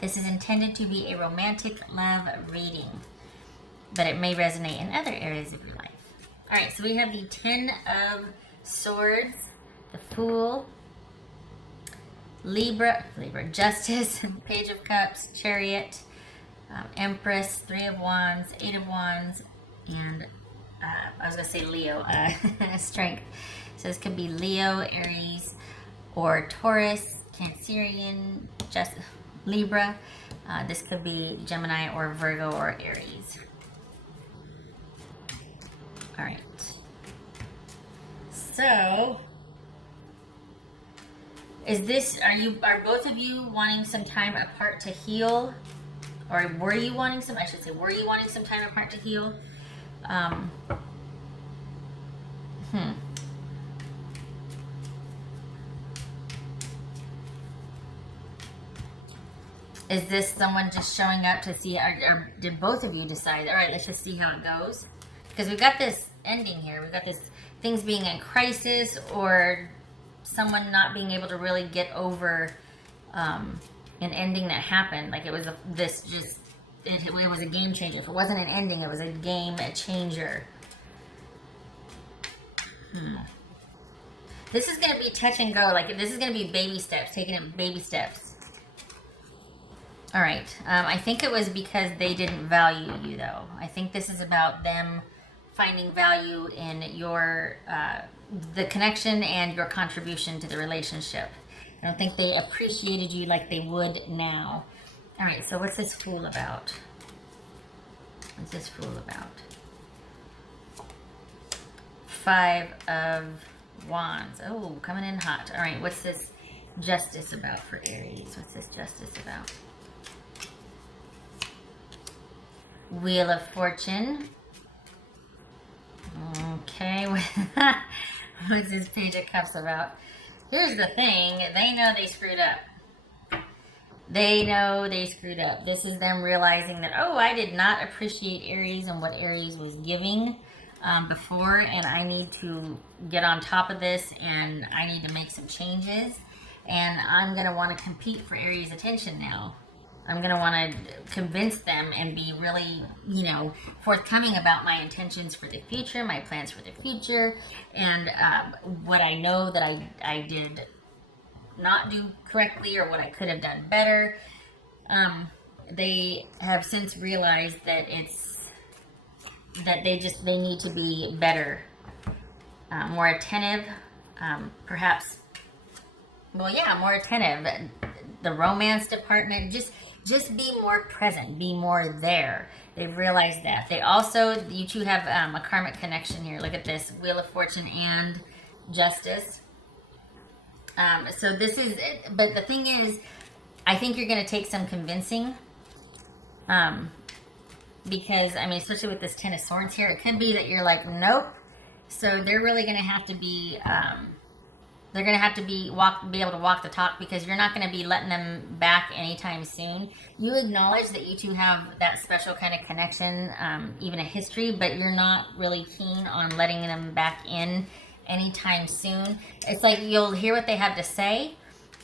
This is intended to be a romantic love reading, but it may resonate in other areas of your life. All right, so we have the 10 of Swords, the Fool, Libra, Justice, Page of Cups, Chariot, Empress, 3 of Wands, 8 of Wands, and I was going to say Leo, Strength. So this could be Leo, Aries, or Taurus, Cancerian, just Libra. This could be Gemini or Virgo or Aries. All right. So, are both of you wanting some time apart to heal? Or were you wanting some time apart to heal? Is this someone just showing up to see, or did both of you decide, all right, let's just see how it goes? Because we've got this ending here. We've got this things being in crisis, or someone not being able to really get over an ending that happened. Like it was it was a game changer. If it wasn't an ending, it was a game changer. This is going to be touch and go. Like this is going to be baby steps, taking it baby steps. All right. I think it was because they didn't value you, though. I think this is about them finding value in your the connection and your contribution to the relationship. I don't think they appreciated you like they would now. All right. So what's this Fool about? What's this Fool about? 5 of Wands. Oh, coming in hot. All right. What's this Justice about for Aries? What's this Justice about? Wheel of Fortune. Okay, what's this Page of Cups about? Here's the thing, they know they screwed up. They know they screwed up. This is them realizing that, oh, I did not appreciate Aries and what Aries was giving before, and I need to get on top of this, and I need to make some changes, and I'm going to want to compete for Aries' attention now. I'm going to want to convince them and be really, forthcoming about my intentions for the future, my plans for the future, and what I know that I did not do correctly or what I could have done better. They have since realized that they need to be better, more attentive, perhaps, more attentive. The romance department, just be more present, be more there. They've realized that. They also, you two have a karmic connection here. Look at this, Wheel of Fortune and Justice. So this is, but the thing is, I think you're going to take some convincing. Because, especially with this 10 of Swords here, it could be that you're like, nope. So they're really going to have to be, they're going to have to be able to walk the talk, because you're not going to be letting them back anytime soon. You acknowledge that you two have that special kind of connection, even a history, but you're not really keen on letting them back in anytime soon. It's like you'll hear what they have to say,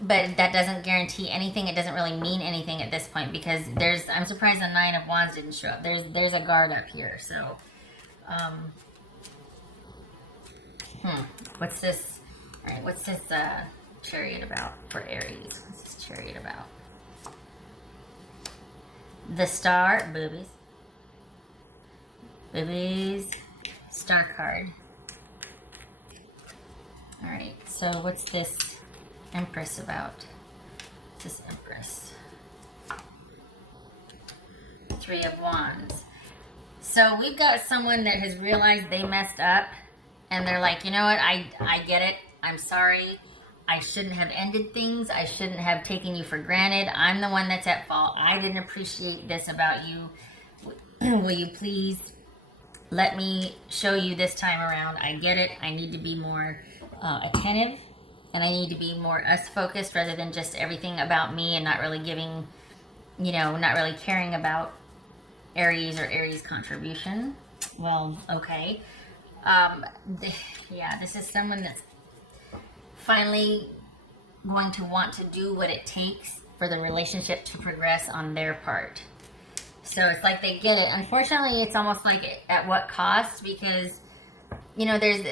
but that doesn't guarantee anything. It doesn't really mean anything at this point, because I'm surprised the 9 of Wands didn't show up. There's a guard up here. So, what's this? All right, what's this Chariot about for Aries? What's this Chariot about? The Star, boobies. Boobies, Star card. All right, so what's this Empress about? What's this Empress? 3 of Wands. So we've got someone that has realized they messed up, and they're like, you know what, I get it. I'm sorry. I shouldn't have ended things. I shouldn't have taken you for granted. I'm the one that's at fault. I didn't appreciate this about you. Will you please let me show you this time around? I get it. I need to be more attentive, and I need to be more us focused rather than just everything about me and not really giving, not really caring about Aries or Aries' contribution. Well, okay. This is someone that's finally going to want to do what it takes for the relationship to progress on their part. So it's like they get it. Unfortunately, it's almost like at what cost? Because, you know, there's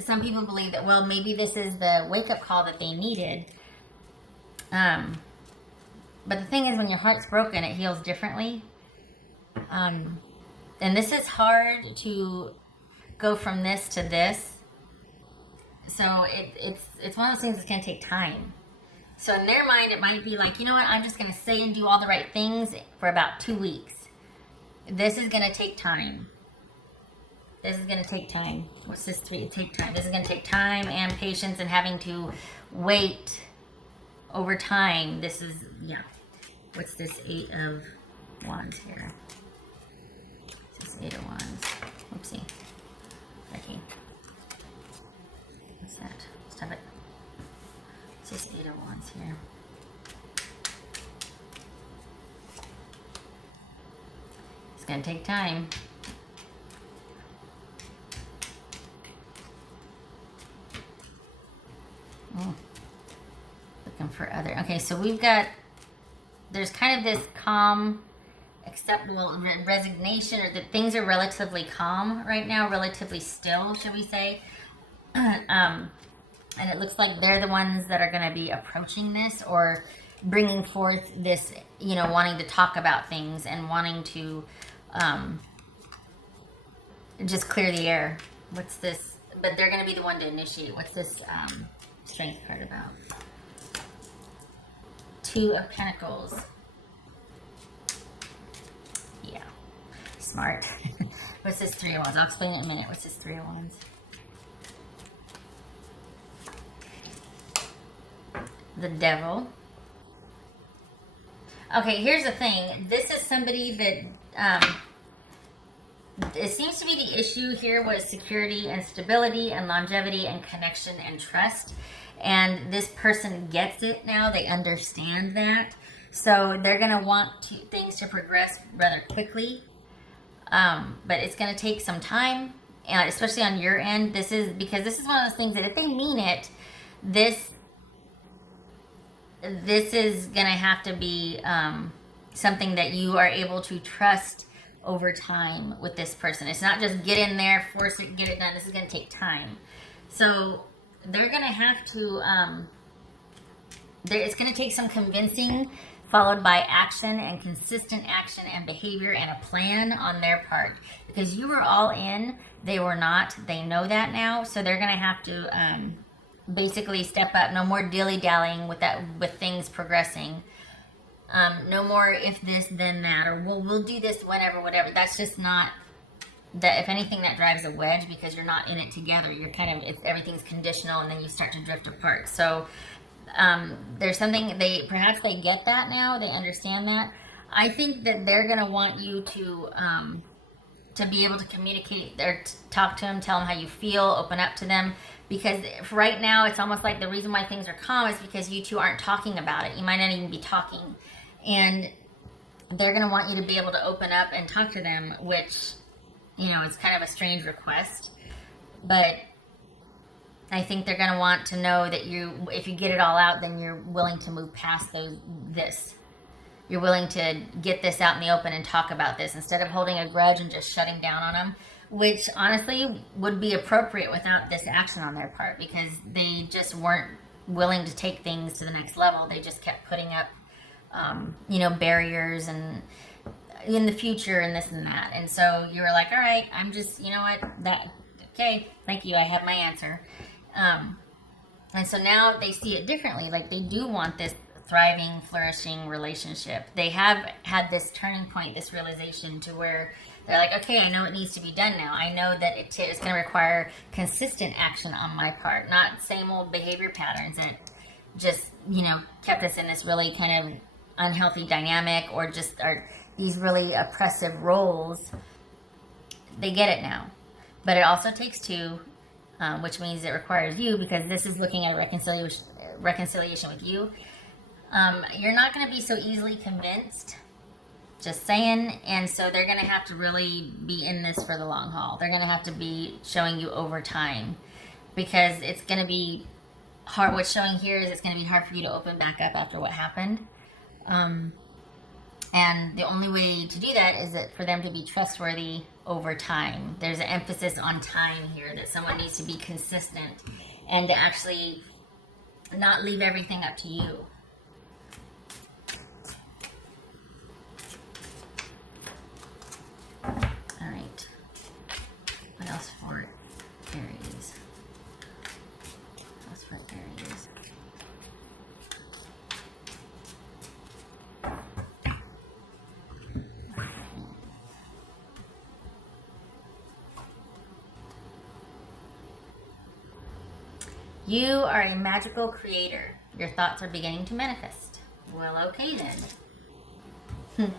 some people believe that, well, maybe this is the wake-up call that they needed. But the thing is, when your heart's broken, it heals differently. And this is hard to go from this to this. So it's one of those things that's going to take time. So in their mind, it might be like, you know what, I'm just going to say and do all the right things for about 2 weeks. This is going to take time. This is going to take time. What's this 3? Take time. This is going to take time and patience and having to wait over time. This is, yeah. What's this 8 of Wands here? This is 8 of Wands. Oopsie. Okay. What's that? Stop it. It's just 8 of Wands here. It's going to take time. Looking for other. Okay, so we've got, there's kind of this calm, acceptable resignation, or that things are relatively calm right now, relatively still, should we say. And it looks like they're the ones that are going to be approaching this or bringing forth this, you know, wanting to talk about things and wanting to just clear the air. What's this? But they're going to be the one to initiate. What's this Strength card about? 2 of Pentacles. Yeah. Smart. What's this 3 of Wands? I'll explain it in a minute. What's this 3 of Wands? The Devil. Okay, here's the thing. This is somebody that, it seems to be the issue here was security and stability and longevity and connection and trust. And this person gets it now. They understand that. So they're going to want things to progress rather quickly. But it's going to take some time, and especially on your end. This is because this is one of those things that if they mean it, this is going to have to be something that you are able to trust over time with this person. It's not just get in there, force it, get it done. This is going to take time. So they're going to have to, it's going to take some convincing, followed by action and consistent action and behavior and a plan on their part. Because you were all in, they were not. They know that now. So they're going to have to basically step up. No more dilly-dallying with that, with things progressing. No more if this, then that, or we'll do this whenever, whatever. That's just not, that if anything, that drives a wedge because you're not in it together. You're kind of, everything's conditional, and then you start to drift apart. So there's something, perhaps they get that now, they understand that. I think that they're going to want you to be able to communicate or talk to them, tell them how you feel, open up to them. Because right now, it's almost like the reason why things are calm is because you two aren't talking about it. You might not even be talking. And they're going to want you to be able to open up and talk to them, which, you know, is kind of a strange request. But I think they're going to want to know that if you get it all out, then you're willing to move past this. You're willing to get this out in the open and talk about this instead of holding a grudge and just shutting down on them, which honestly would be appropriate without this action on their part, because they just weren't willing to take things to the next level. They just kept putting up, barriers and in the future and this and that. And so you were like, all right, I'm just, you know what, okay, thank you, I have my answer. And so now they see it differently. Like, they do want this thriving, flourishing relationship. They have had this turning point, this realization to where they're like, okay, I know it needs to be done now. I know that it's going to require consistent action on my part, not same old behavior patterns that just, kept us in this really kind of unhealthy dynamic, or just are these really oppressive roles. They get it now. But it also takes two, which means it requires you, because this is looking at reconciliation with you. You're not going to be so easily convinced, just saying. And so they're going to have to really be in this for the long haul. They're going to have to be showing you over time, because it's going to be hard. What's showing here is it's going to be hard for you to open back up after what happened. And the only way to do that is that for them to be trustworthy over time. There's an emphasis on time here, that someone needs to be consistent and to actually not leave everything up to you. All right. What else for Aries? What else for Aries? You are a magical creator. Your thoughts are beginning to manifest. Well, okay then.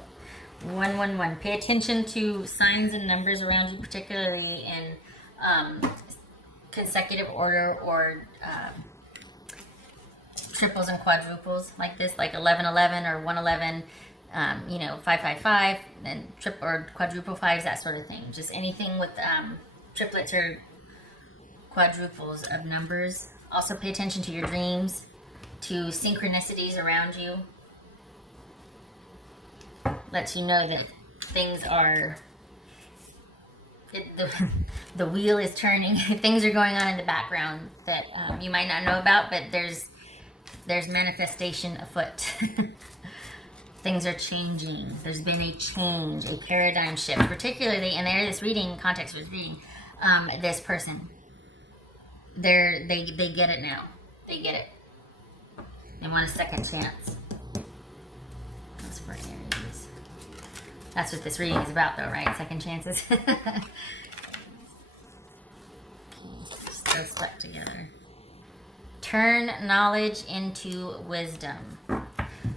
111. Pay attention to signs and numbers around you, particularly in consecutive order or triples and quadruples like this, like 1111 or 111, 555, and triple or quadruple fives, that sort of thing. Just anything with triplets or quadruples of numbers. Also pay attention to your dreams, to synchronicities around you. Lets you know that things are, the wheel is turning. Things are going on in the background that you might not know about, but there's manifestation afoot. Things are changing. There's been a change, a paradigm shift, particularly in this reading context was reading this person. They get it now. They get it. They want a second chance. That's for Aries. That's what this reading is about, though, right? Second chances. Okay, still stuck together. Turn knowledge into wisdom.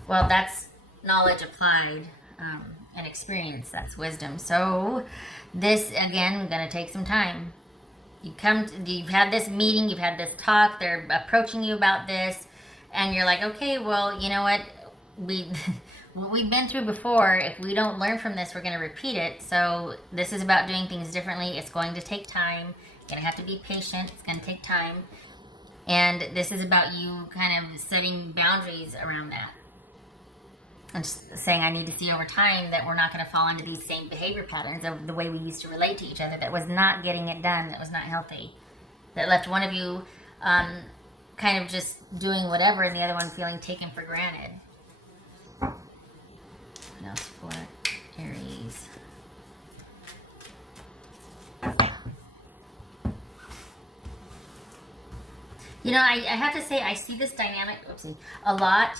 Well, that's knowledge applied and experience. That's wisdom. So this, again, going to take some time. You've had this meeting, you've had this talk, they're approaching you about this, and you're like, okay, well, you know what, what we've been through before, if we don't learn from this, we're going to repeat it. So this is about doing things differently. It's going to take time. You're going to have to be patient. It's going to take time. And this is about you kind of setting boundaries around that. I'm just saying, I need to see over time that we're not going to fall into these same behavior patterns of the way we used to relate to each other that was not getting it done, that was not healthy, that left one of you kind of just doing whatever and the other one feeling taken for granted. What else for Aries? You know, I have to say, I see this dynamic a lot.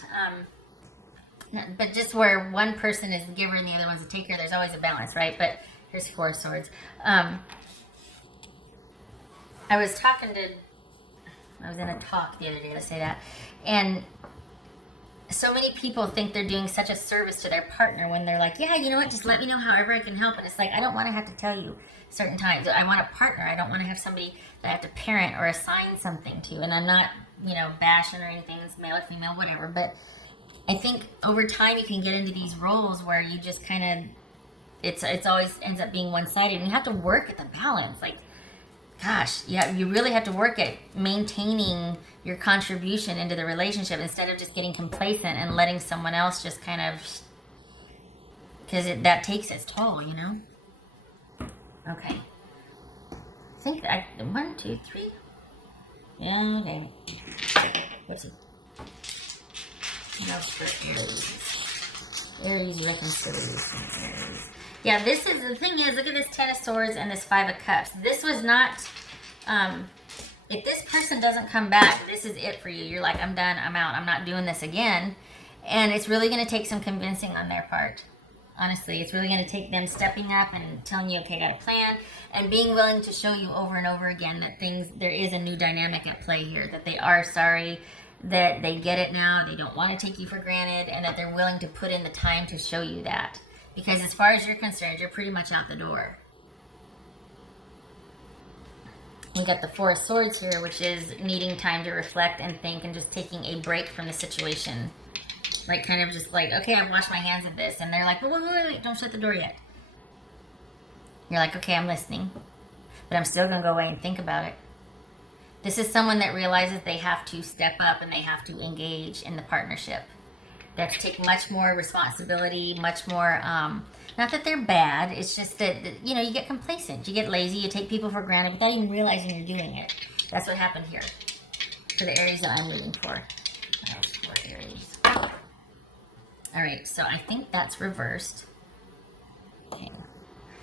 But just where one person is the giver and the other one's the taker, there's always a balance, right? But here's 4 of Swords. I was in a talk the other day, let's say that, and so many people think they're doing such a service to their partner when they're like, yeah, you know what, just let me know however I can help. And it's like, I don't want to have to tell you certain times. I want a partner. I don't want to have somebody that I have to parent or assign something to. And I'm not, bashing or anything, it's male or female, whatever, but I think over time you can get into these roles where you just kind of, it's always ends up being one-sided, and you have to work at the balance. Like, gosh, you really have to work at maintaining your contribution into the relationship instead of just getting complacent and letting someone else just kind of, because that takes its toll, Okay. I think 1, 2, 3. Yeah, okay. Let's see. Aries reconciliation. Aries. Yeah, the thing is, look at this 10 of Swords and this 5 of Cups. This was not, if this person doesn't come back, this is it for you. You're like, I'm done, I'm out, I'm not doing this again. And it's really going to take some convincing on their part. Honestly, it's really going to take them stepping up and telling you, okay, I got a plan, and being willing to show you over and over again that there is a new dynamic at play here, that they are sorry, that they get it now, they don't want to take you for granted, and that they're willing to put in the time to show you that. Because as far as you're concerned, you're pretty much out the door. We got the 4 of Swords here, which is needing time to reflect and think and just taking a break from the situation. Like, kind of just like, okay, I've washed my hands of this. And they're like, wait, don't shut the door yet. You're like, okay, I'm listening. But I'm still going to go away and think about it. This is someone that realizes they have to step up and they have to engage in the partnership. They have to take much more responsibility, much more, not that they're bad, it's just that, you know, you get complacent, you get lazy, you take people for granted without even realizing you're doing it. That's what happened here for the Aries that I'm reading for. For Aries. All right, so I think that's reversed. Okay,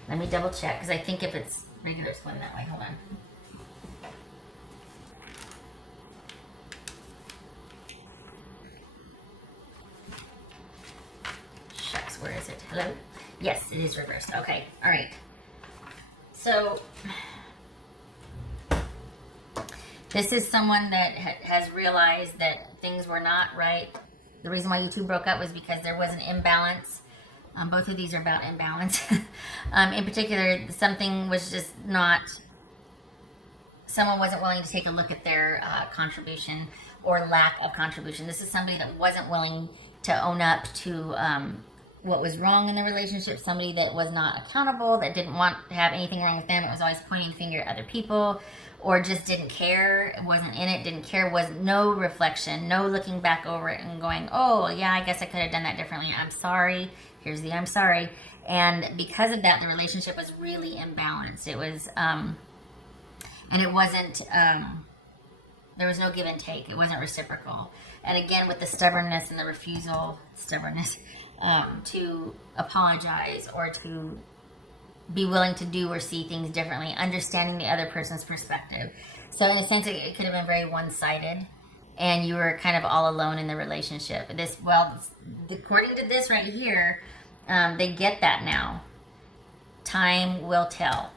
let me double check, because I think if it's regular, it's going that way. Hold on. Shucks, where is it? Hello? Yes, it is reversed. Okay, all right. So, this is someone that has realized that things were not right. The reason why you two broke up was because there was an imbalance. Both of these are about imbalance. In particular, something was just not, someone wasn't willing to take a look at their contribution or lack of contribution. This is somebody that wasn't willing to own up to what was wrong in the relationship, somebody that was not accountable, that didn't want to have anything wrong with them. It was always pointing the finger at other people, or just didn't care, wasn't in it, didn't care, was no reflection, no looking back over it and going, oh, yeah, I guess I could have done that differently. I'm sorry. Here's the I'm sorry. And because of that, the relationship was really imbalanced. It was, and it wasn't, there was no give and take. It wasn't reciprocal. And again, with the stubbornness and the refusal, to apologize or to be willing to do or see things differently, understanding the other person's perspective. So in a sense, it could have been very one-sided, and you were kind of all alone in the relationship. According to this right here, they get that now. Time will tell.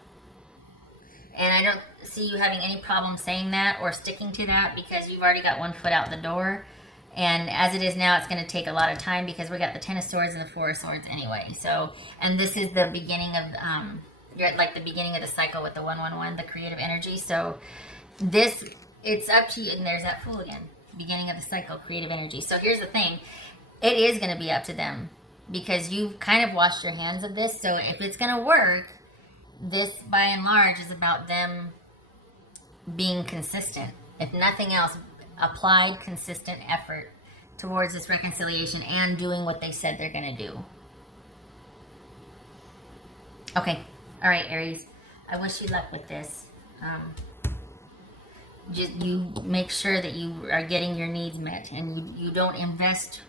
And I don't see you having any problem saying that or sticking to that, because you've already got one foot out the door. And as it is now, it's going to take a lot of time, because we got the Ten of Swords and the Four of Swords anyway. So, and this is the beginning of, you're at like the beginning of the cycle with the 111, the creative energy. So this, it's up to you. And there's that Fool again, beginning of the cycle, creative energy. So here's the thing. It is going to be up to them, because you've kind of washed your hands of this. So if it's going to work, this by and large is about them being consistent. If nothing else, applied consistent effort towards this reconciliation and doing what they said they're going to do. Okay. All right, Aries. I wish you luck with this. Just you make sure that you are getting your needs met, and you don't invest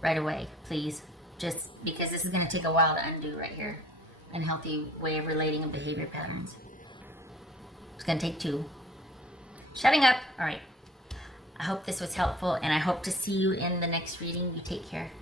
right away, please. Just because this is going to take a while to undo right here. Unhealthy way of relating and behavior patterns. It's going to take two. Shutting up. All right. I hope this was helpful, and I hope to see you in the next reading. You take care.